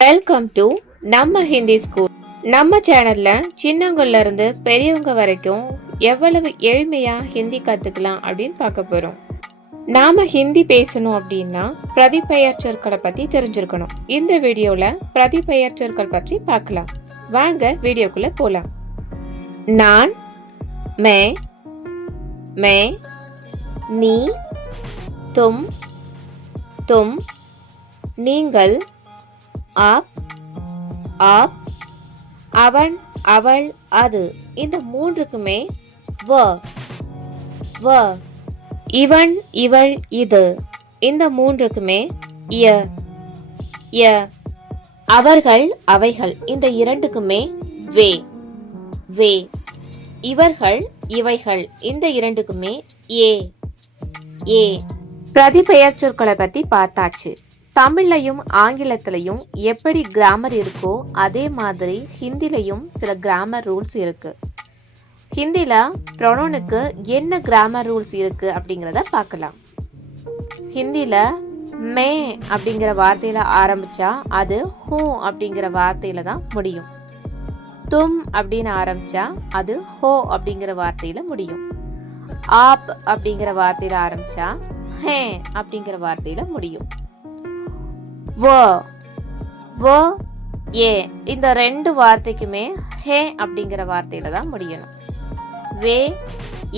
Welcome to நம்ம Hindi school. நம்ம சேனல்ல சின்னவங்கள்ல இருந்து பெரியவங்க வரைக்கும் எவ்வளவு எளிமையா ஹிந்தி கத்துக்கலாம் அப்படின்னு பார்க்க போறோம். நாம ஹிந்தி பேசணும் அப்படின்னா பிரதிபெயர் சொற்களை பத்தி தெரிஞ்சிருக்கணும். இந்த வீடியோல பிரதிபெயர் சொற்கள் பற்றி பார்க்கலாம். வாங்க வீடியோக்குள்ள போலாம். நான், மே, மே, நீ, தும், தும், நீங்கள், ஆப், ஆப், அவன், அவள், அது. இந்த மூன்றுக்குமே வ, வ. இவன், இவள், இது. இந்த மூன்றுக்குமே ய, ய. அவர்கள், அவைகள். இந்த இரண்டுக்குமே வே, வே. இவர்கள், இவைகள். இந்த இரண்டுக்குமே ஏ, ஏ. பிரதிபெயர் சொற்களை பத்தி பார்த்தாச்சு. தமிழ்லையும் ஆங்கிலத்திலையும் எப்படி கிராமர் இருக்கோ அதே மாதிரி ஹிந்திலையும் சில கிராமர் ரூல்ஸ் இருக்கு. ஹிந்தில ப்ரொனவுனுக்கு என்ன கிராமர் ரூல்ஸ் இருக்கு அப்படிங்கிறத பார்க்கலாம். ஹிந்தில மே அப்படிங்கிற வார்த்தையில ஆரம்பிச்சா அது ஹூ அப்படிங்கிற வார்த்தையில தான் முடியும். தும் அப்படின்னு ஆரம்பிச்சா அது ஹோ அப்படிங்கிற வார்த்தையில முடியும். ஆப் அப்படிங்கிற வார்த்தையில ஆரம்பிச்சா ஹே அப்படிங்கிற வார்த்தையில முடியும். வ, வ, ஏ. இந்த ரெண்டு வார்த்தைக்குமே ஹே அப்படிங்கிற வார்த்தையில தான் முடியணும். வே,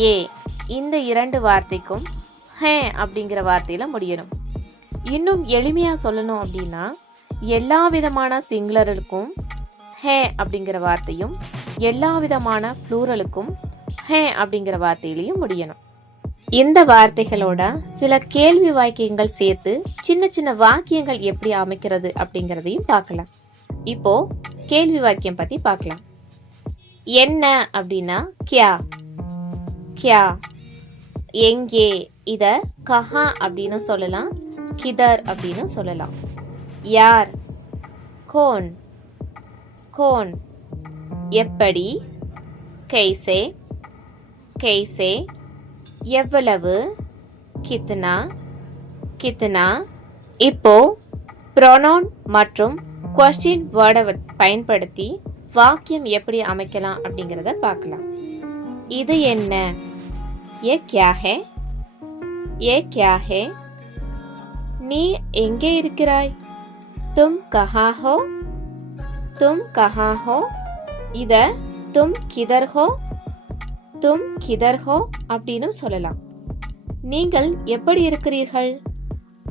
ஏ. இந்த இரண்டு வார்த்தைக்கும் ஹே அப்படிங்கிற வார்த்தையில முடியணும். இன்னும் எளிமையா சொல்லணும் அப்படின்னா எல்லா விதமான சிங்குலருக்கும் ஹே அப்படிங்கிற வார்த்தையும் எல்லா விதமான ப்ளூரலுக்கும் ஹே அப்படிங்கிற வார்த்தையிலையும் முடியணும். இந்த வார்த்தைகளோட சில கேள்வி வாக்கியங்கள் சேர்த்து சின்ன சின்ன வாக்கியங்கள் எப்படி அமைக்கிறது அப்படிங்கறதையும் பார்க்கலாம். இப்போ கேள்வி வாக்கியம் பத்தி பார்க்கலாம். என்ன அப்படின்னா கியா, கியா. எங்கே, இத கஹா அப்படின்னு சொல்லலாம், கிதர் அப்படின்னு சொல்லலாம். யார், கோன், கோன். எப்படி, கைசே, கைசே. எவ்வளவு, கித்னா, கித்னா. இப்போ ப்ரொனவுன் மற்றும் கொஸ்டின் வேர்டை பயன்படுத்தி வாக்கியம் எப்படி அமைக்கலாம் அப்படிங்கறத பார்க்கலாம். இது என்ன, ஏ கியா ஹே, ஏ கியா ஹே. நீ எங்கே இருக்கிறாய், தும் கஹா ஹோ, தும் கஹா ஹோ. இத தும் கிதர் ஹோ, தும் கிதர் ஹோ அப்படின்னு சொல்லலாம். நீங்கள் எப்படி இருக்கிறீர்கள்,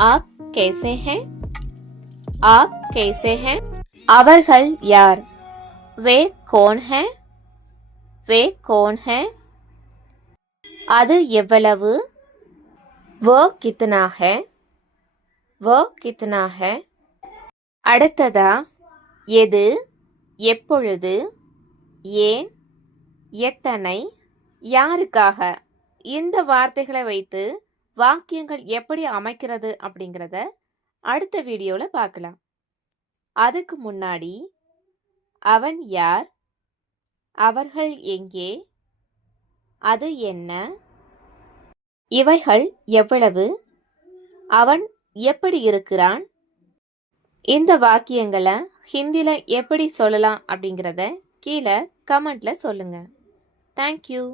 ஆப் கேசே ஹே, ஆப் கேசே ஹே. அவர்கள் யார், வே கோன் ஹே, வே கோன் ஹே. அது எவ்வளவு, வோ கித்னா ஹே, வோ கித்னா ஹே. அடுத்ததா எது, எப்பொழுது, ஏன், எத்தனை, யாருக்காக. இந்த வார்த்தைகளை வைத்து வாக்கியங்கள் எப்படி அமைக்கிறது அப்படிங்கிறத அடுத்த வீடியோல பார்க்கலாம். அதுக்கு முன்னாடி அவன் யார், அவர்கள் எங்கே, அது என்ன, இவைகள் எவ்வளவு, அவன் எப்படி இருக்கிறான். இந்த வாக்கியங்களை ஹிந்தில எப்படி சொல்லலாம் அப்படிங்கிறத கீழே கமெண்ட்ல சொல்லுங்க. தேங்க்யூ.